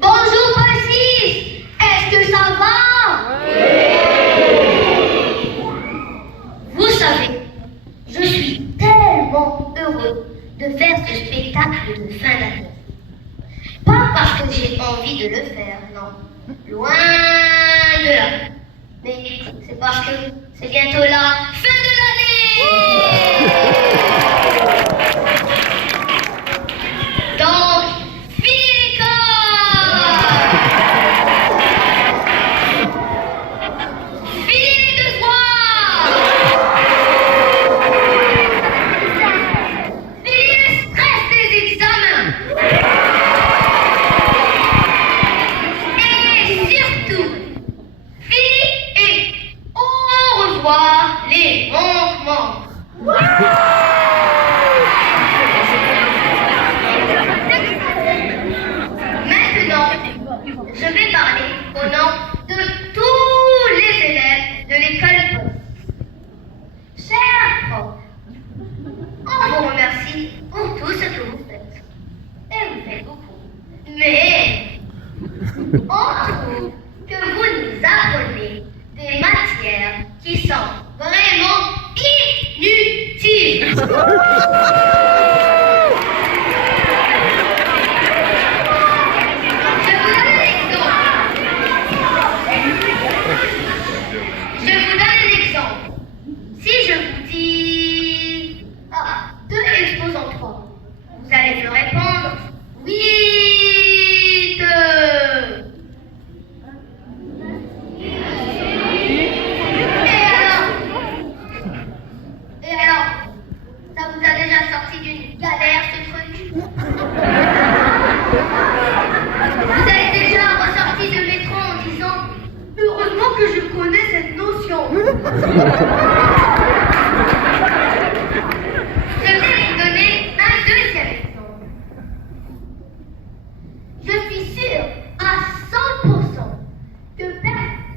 Bonjour, Paul 6. Est-ce que ça va? Vous savez, je suis tellement heureux de faire ce spectacle de fin d'année. Pas parce que j'ai envie de le faire, non. Loin de là. Mais c'est parce que c'est bientôt la fin de l'année. Donc, fini l'école. Fini les devoirs. Fini le stress des examens. Et surtout, fini et au revoir les manquements. Maintenant, je vais parler au nom de tous les élèves de l'école Post. Chers profs, on vous remercie pour tout ce que vous faites. Et vous faites beaucoup. Mais on trouve que vous nous apprenez des matières qui sont vraiment inutiles. Je vous donne un exemple. Si je vous dis 2 exposants 3, vous allez me répondre 8. Et alors, ça vous a déjà sorti d'une galère ce truc? Vous êtes déjà ressorti de métro en disant heureusement que je connais cette notion. Je vais vous donner un deuxième exemple. Je suis sûre à 100%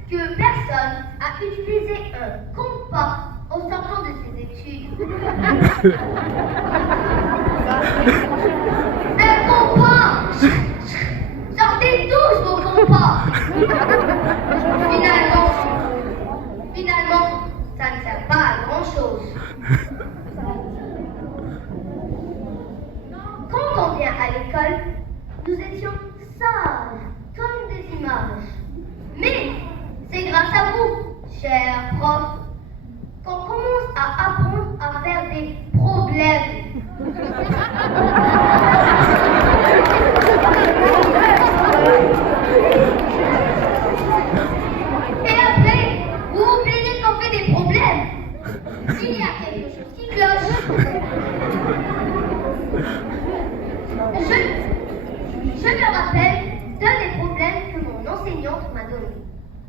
que personne a utilisé un compas au sortant de ses études. Un compas! Sortez tous vos compas! Finalement, ça ne sert pas à grand chose. Quand on vient à l'école, nous étions sages comme des images. Mais c'est grâce à vous, chers profs, qu'on commence à apprendre à faire des problèmes. Et après, vous vous plaignez qu'on fait des problèmes. Il y a quelque chose qui cloche. Je me rappelle d'un des problèmes que mon enseignante m'a donné.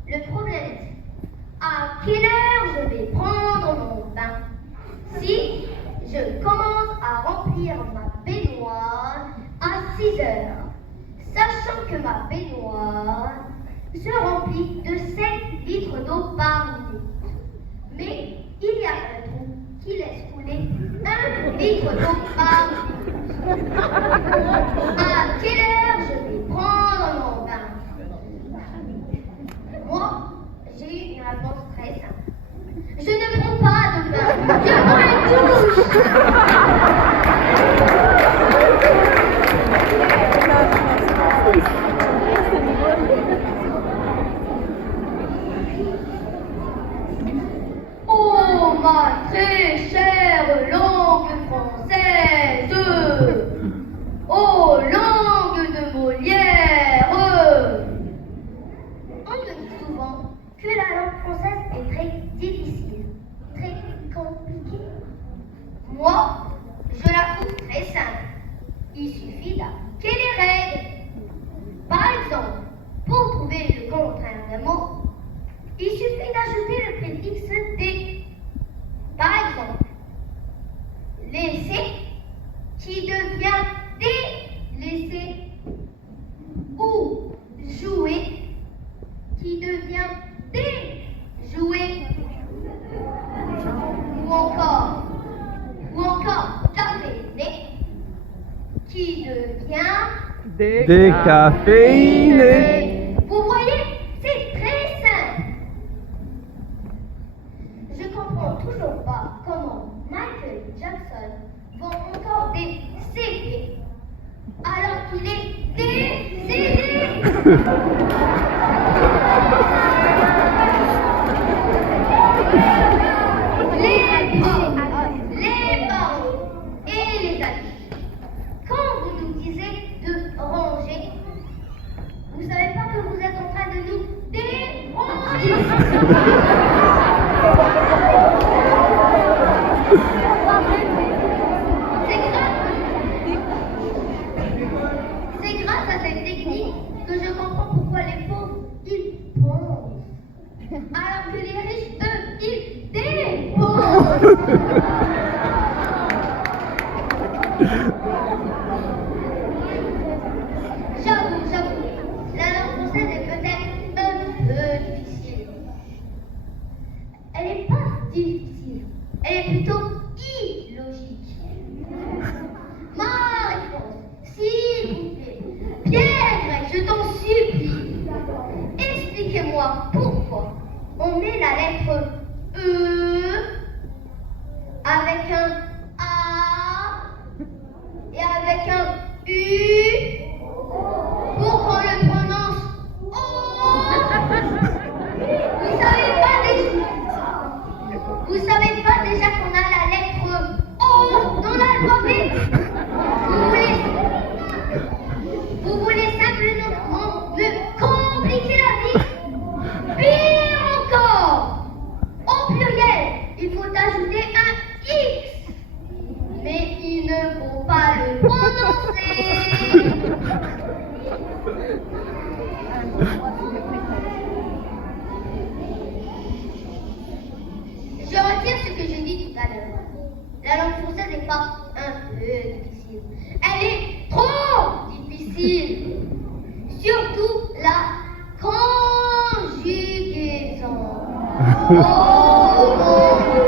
Le problème est: à quelle heure je vais prendre mon bain? Si je commence à remplir ma baignoire à 6 heures, sachant que ma baignoire se remplit de 7 litres d'eau par minute. Mais il y a un trou qui laisse couler 1 litre d'eau par minute. À quelle heure je vais prendre mon bain? Moi, j'ai eu une réponse très simple. Je ne prends pas de bain, je prends une douche. Oh, ma très chère langue française! Oh, langue de Molière! On me dit souvent que la langue française est très difficile, très compliquée. Moi, je la trouve très simple. Il suffit d'appliquer les règles. Par exemple, pour trouver le contraire d'un mot, il suffit d'ajouter le préfixe des. Par exemple, laisser qui devient délaisser, ou jouer qui devient déjouer, ou encore café qui devient Décaféiné. Vous voyez, c'est très simple. Je comprends toujours pas comment Michael Jackson vend encore des CD alors qu'il est décédé. Les parents et les amis, quand vous nous disiez de ranger, vous savez pas que vous êtes en train de nous déranger. C'est grâce à cette technique que je comprends pourquoi les pauvres, ils pensent. Alors que les riches, eux, ils dépensent. J'avoue, la langue française est peut-être un peu difficile. Elle n'est pas difficile, elle est plutôt illogique. Ma réponse, s'il vous plaît, Pierre Grec, je t'en supplie, expliquez-moi pourquoi on met la lettre E avec un A et avec un U pour qu'on le prononce O. Vous savez pas déjà qu'on a la lettre O dans l'alphabet? Vous voulez simplement me compliquer la vie? Pire encore, au pluriel, il faut ajouter un X. Mais il ne faut pas le prononcer. Je retire ce que j'ai dit tout à l'heure. La langue française n'est pas un peu difficile. Elle est trop difficile. Surtout la conjugaison. Oh mon Dieu,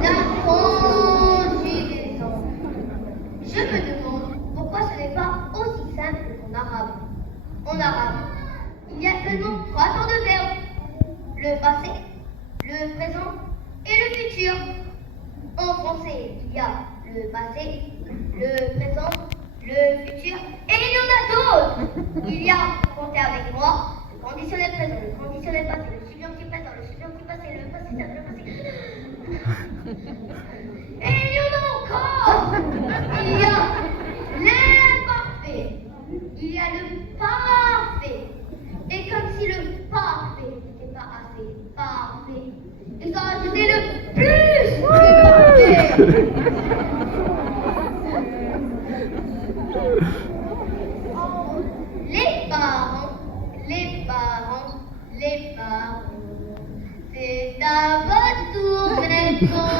la conjugaison. Je me demande pourquoi ce n'est pas aussi simple qu'en arabe. En arabe, il y a seulement 3 temps de verbe. Le passé, le présent et le futur. En français, il y a le passé, le présent, le futur, et il y en a d'autres. Il y a, comptez avec moi, le conditionnel présent, le conditionnel passé, le subjonctif présent, le subjonctif passé, le passé, le passé. Et il y en a encore. Il y a l'imparfait, il y a le parfait. Et comme si le parfait n'était pas assez parfait, ils ont rajouté le plus parfait. Les parents, c'est à votre tour maintenant.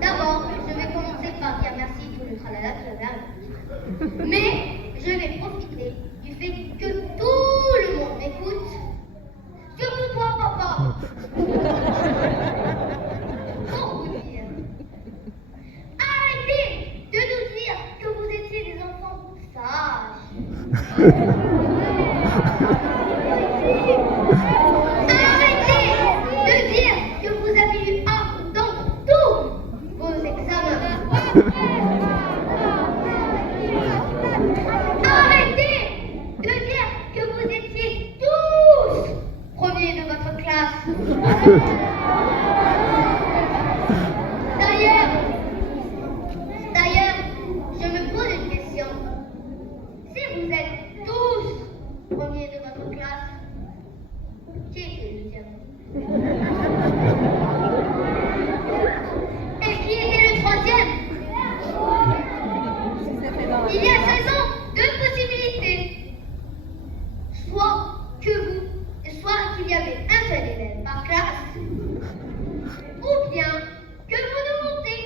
D'abord, je vais commencer par dire merci tout le tralala que j'avais à dire. Mais je vais profiter du fait que tout le monde m'écoute. Surtout toi, papa. Pour vous dire, arrêtez de nous dire que vous étiez des enfants sages. Arrêtez de dire que vous avez eu A dans tous vos examens. Arrêtez de dire que vous étiez tous premiers de votre classe. D'ailleurs, je me pose une question. Si vous êtes tous premiers de votre classe, qui était le deuxième? Et qui était le troisième? Il y a 16 ans, 2 possibilités. Soit que vous, soit qu'il y avait un seul élève par classe, ou bien que vous nous mentez.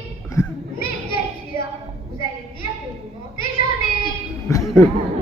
Mais bien sûr, vous allez dire que vous mentez jamais.